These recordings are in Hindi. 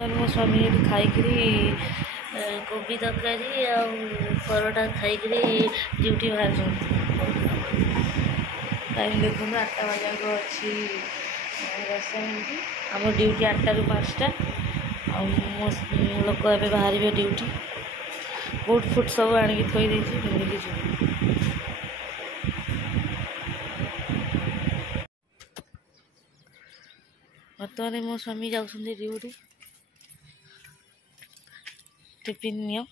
मो स्वामी ये खाई कोबी तरकारी परोटा खाई ड्यूटी बाहर टाइम देखो 8टा बजा को अच्छी 10 मिनट आम ड्यूटी 8टा ରୁ 5टा लोक ए बाहर ड्यूटी बुट फुट सब आणिक थोई देछि पिंधिकी जो बर्तमान मो स्वामी जाउछन्ती ड्यूटी टिफिन नियो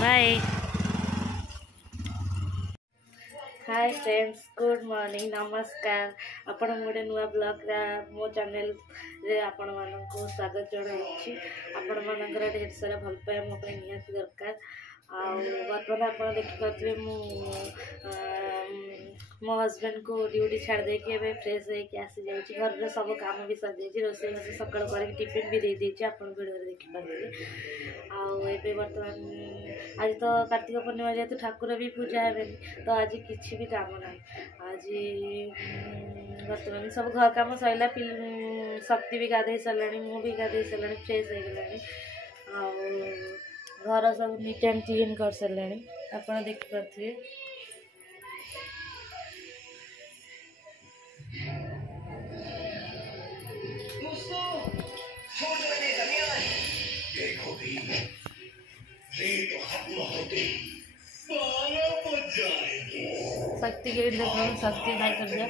bye hi friends good morning नमस्कार आपण गोटे नुआ ब्लॉग मो चैनल रे आपण मानक स्वागत जनाई आपण मानकर ढेर सारा भल पाए मो निहाती दरकार बर्तमान आप देखिपे मो हस्बैंड को ड्यूटी छाड़ देके फ्रेश होकर आसी जाइए घर सब काम भी सर जाइए रोसे बास सकाल कर टिफिन भी दे दीजिए आप वीडियो देखिपारे आए बर्तमान आज तो कार्तिक पूर्णिमा जेहतु ठाकुर भी पूजा हे तो आज किसी भी काम ना आज बर्तमान सब घर कम सरला शक्ति भी गाधे सारे मुझे भी गाधे सारे फ्रेश हो गलानी घर सब नीट एंड क्लीन कर सारे आप देखिपे शक्ति के देखो शक्ति हाई कर दिया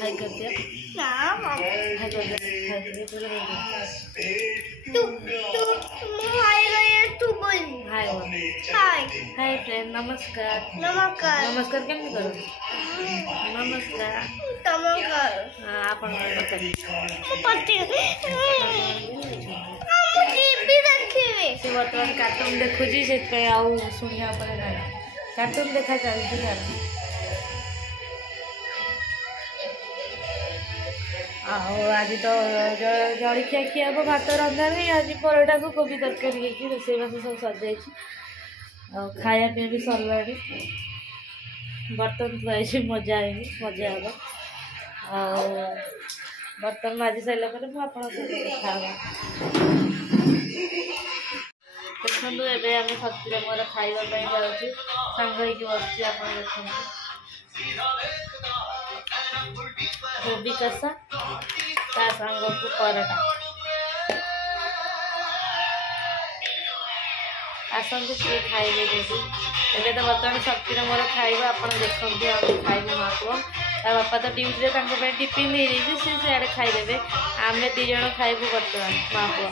हाई कर दिया हाई कर दिया हाय फ्रेंड नमस्कार नमस्कार नमस्कार केमती करो नमस्कार आप बर्तमान कार्टून देखुची से शुणिया ना कार्टून देखा चलती आज तो जलखिया खिया भात रंधा नहीं आज परोटा को कोबी तरकारी रोसे बास सब सर जा खाया पी भी सरला बर्तन थुआई मजा है मजा हम बर्तन माजी सारा देखा देखो एवं आम शक्ति मोर खावाई जाऊँ सांग बस देखो कोबी कषा ता सांग को परोटा आसतु किए खाइबे देखो एवं तो बर्तमान शक्ति मोर खाइबा आप देखते खाइबे माँ पुआ बापा तो ड्यूटी रे टिफिन दे दी सी सियाड़े खाईदे आम दी जन खाइबू बर्तमान माँ पुआ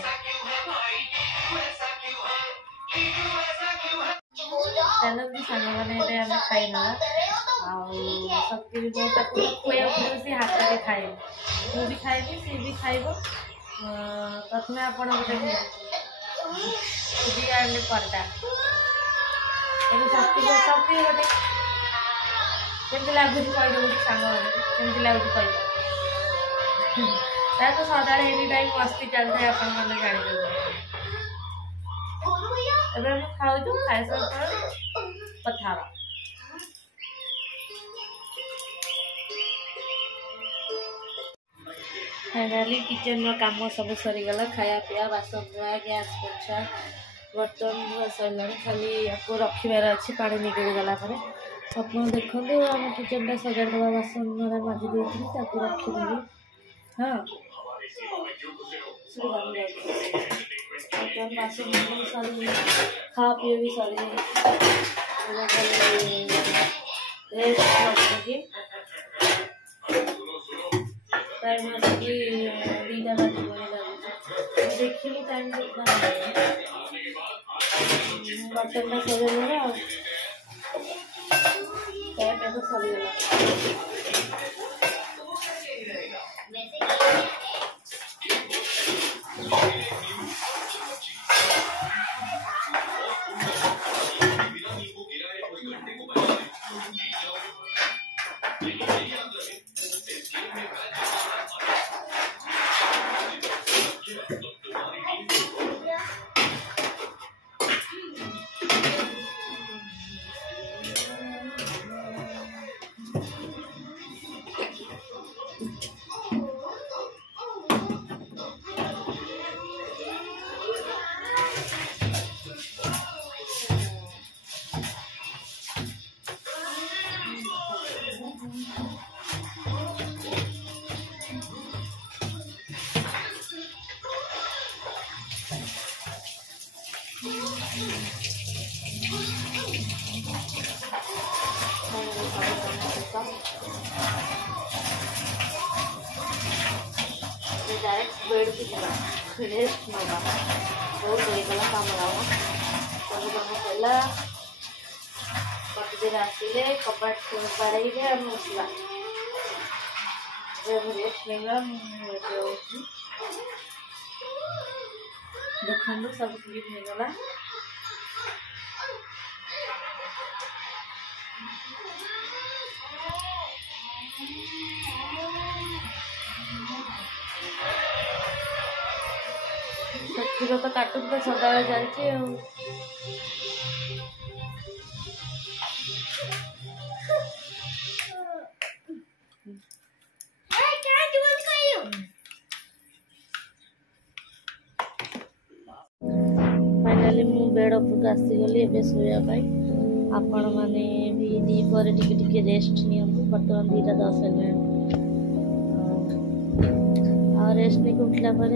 चलती सांग मैंने आम खाईना शक्ति भी बहुत खुआ सी हाथ में खाए मु भी खाइबी सी भी खाइब प्रथम आप गोटे कोबी आने परोटा शक्ति शक्ति गोटे केमती लगुच कह सांग केमती लगुच कह तो सदा एनी टाइम मस्ती चलता है आपण जान खाऊ खाई कथा फाइनाली किचन काम सब सरीगला खाया पिया बासन धुआ गैस पोछा बर्तन धुआ सरला खाली आपको रखार अच्छी पा निकल गला आप देखो आम किचन सजा दबा बासन माजी देती रखीदेवी हाँ बासन सर खा पी भी सर टाइम दीटा बाजी देखिए टाइम बर्तन सजा तो सरीगला बेड को जा रेस्ट नवा बहुत होगा कम दाम सब कम कला प्रतिदिन आसिले कपाट बाड़े आम बसला रेस्ट नहीं देखो सब क्लीन हो गला सच्ची तो कार्टून तो सदा चलती फाइनाली मु बेड उपरक आसीगली ए शोवाई आपण मैंने भी दीपर टिके रेस्ट नि बर्तमान 2:10 है आ रेस्ट नहीं उठला आपण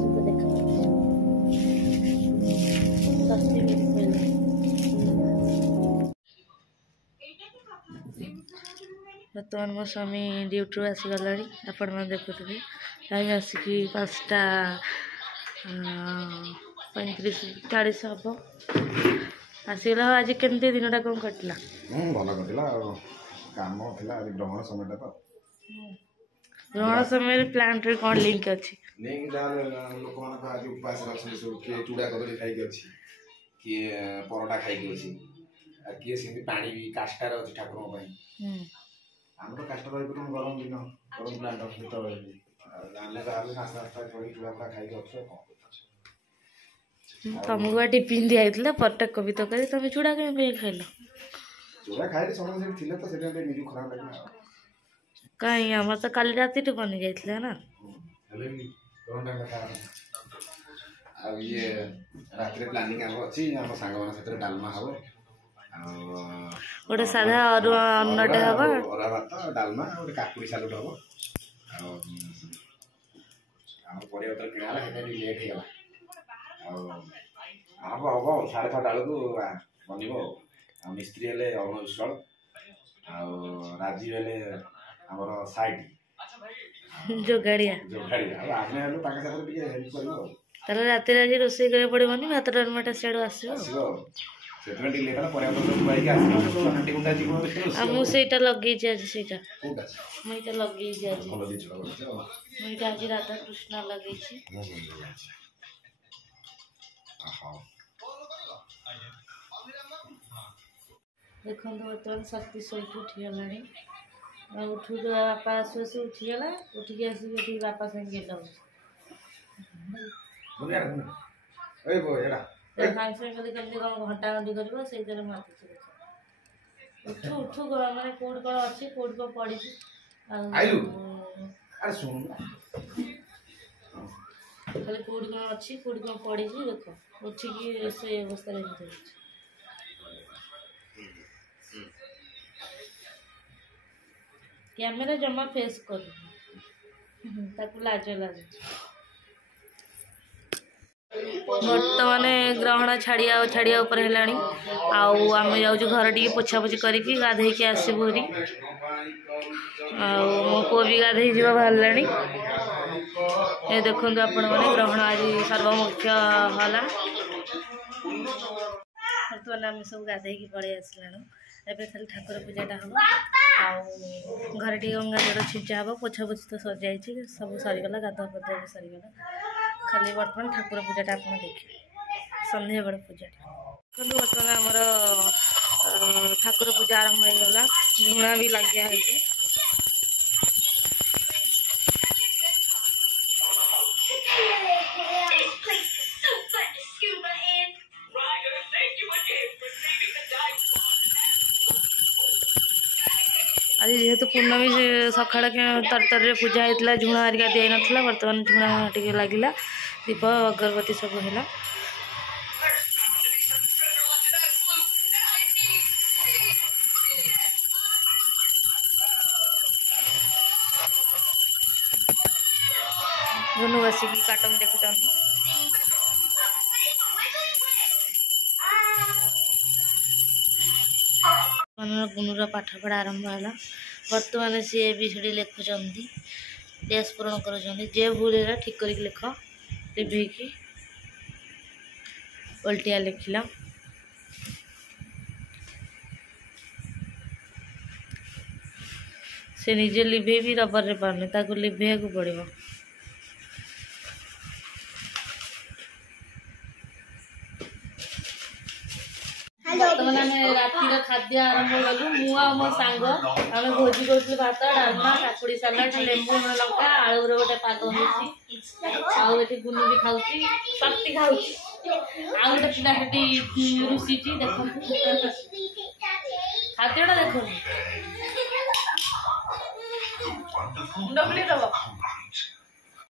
सहित देखा 10 मिनट पहले बर्तमान मो स्वामी ड्यूटी आसीगला आपण मैंने देखुथे टाइम आसिकी 5:35-40 हम आसीगला आज केमती दिनटा कौन कटला भल कटिला काम थिला आज ग्रहण समयटा तो ग्रहण समय प्लांट रे कौन लिंक अच्छी लिंक जाल लोक मान आज उपवास रखछन सब के चूड़ा कदली खाई के अछि के परोटा खाई के अछि आ के सेमि पानी भी काष्टार अछि ठाकुर पई हम तो काष्ट रही पर गरम दिन गरम प्लांट अछि तो जानले बाहर नास्ता छोड़ी चूड़ा खाई के अछि तुमको टिफिन दिया परटा कवि तक तुम चूड़ा कहीं खाइल चूड़ा खाई समझ थिले तो सेटा निजु खराब लागला कहीं आम तो काली राति बनी जाइए ना अब ये रात प्लानिंग अच्छी आम सांग मान डालमा हम गोटे साधा अन्नटे हम अरा भात डालमा गोटे काकुड़ी सालुट हम आम परिया किणा लेट होगा हम 6:30 बेलू बनब मिस्त्री हेले अरुण विश्वाल राजीव हेले आमर साइड जोगाड़िया आमे हेलु ताके साथे टिके हेल्प करबो ताले राति आज रोसई करे पड़बनी भात डालमाटा सेडो आसीबो सेतमे टिके लेटा परिया बाई के आसीबो हंटी गुंडा जीवो आ मु सेटा लगई छी आज सेटा कोटा मु एटा लगई छी आज भलो दिछ लगई छी मु एटा आज राधा कृष्ण लगई छी देखो बर्तमान शक्ति शोक उठीगला उठू बापा आसु आसु उठीगला उठिकी आसिक बापा संगे सागे सागे कमी कौन घंटा घंटी कर मातुची उठू उठू मैंने कौट कौन अच्छी कौट कौन पड़ी खाली कौट कौन अच्छी कौट कौन पड़ी देख उठिकी रोसई अवस्था कैमेरा जमा फेस कर लाज लाज बर्तमान ग्रहण छाड़िया छाड़िया उपर है आम जाऊँ घर टी पोछापोछि करके गाधे के आसबू हेरी मो पु भी गाधे जा बाहर ये देखो आपण मैंने ग्रहण आज सर्वमुख्य है बर्तमान आम सब गाधे पलि आसलु एबे खाली ठाकुर पूजाटा हम घर टी गंगा जल छिंचा हम पोछापोछि तो सर जाइए सब सरीगला गाधुआ पाधुआ भी सरीगला खाली बर्तमान ठाकुर पूजाटा आप देखिए संध्या बेल पूजाटा बर्तमान आमर ठाकुर पूजा आरंभ हो गला झुणा भी लगे है आज जेहेतु पूर्णमी सका तरतर पूजा होता झुणा हरिका दी ना बर्तमान झुणा टे लगिला दीप अगरबत्ती सब है गुनु बसिक कार्टून देखुं गुनुर पाठपढ़ा आरंभ है बर्तमान सी भी से लिखुं डैश पूरण कर जे भूल है ठीक कर लिख लिभेकी उल्टिया लिखला से निजे लिभे भी रबर रे पारने ताको लिभे को पड़िबो। रातिर खाद्य आरंभ कलु मुआ मो सांग आम भोजी कर भात डालमा काकुड़ी सालाड लेंबू लंका आलू गोटे पाग होती आउे गुनु भी खाऊँ शक्ति खाऊँ आ गए पिला रुषि देख खाद्यटा देख मुंड बुले दब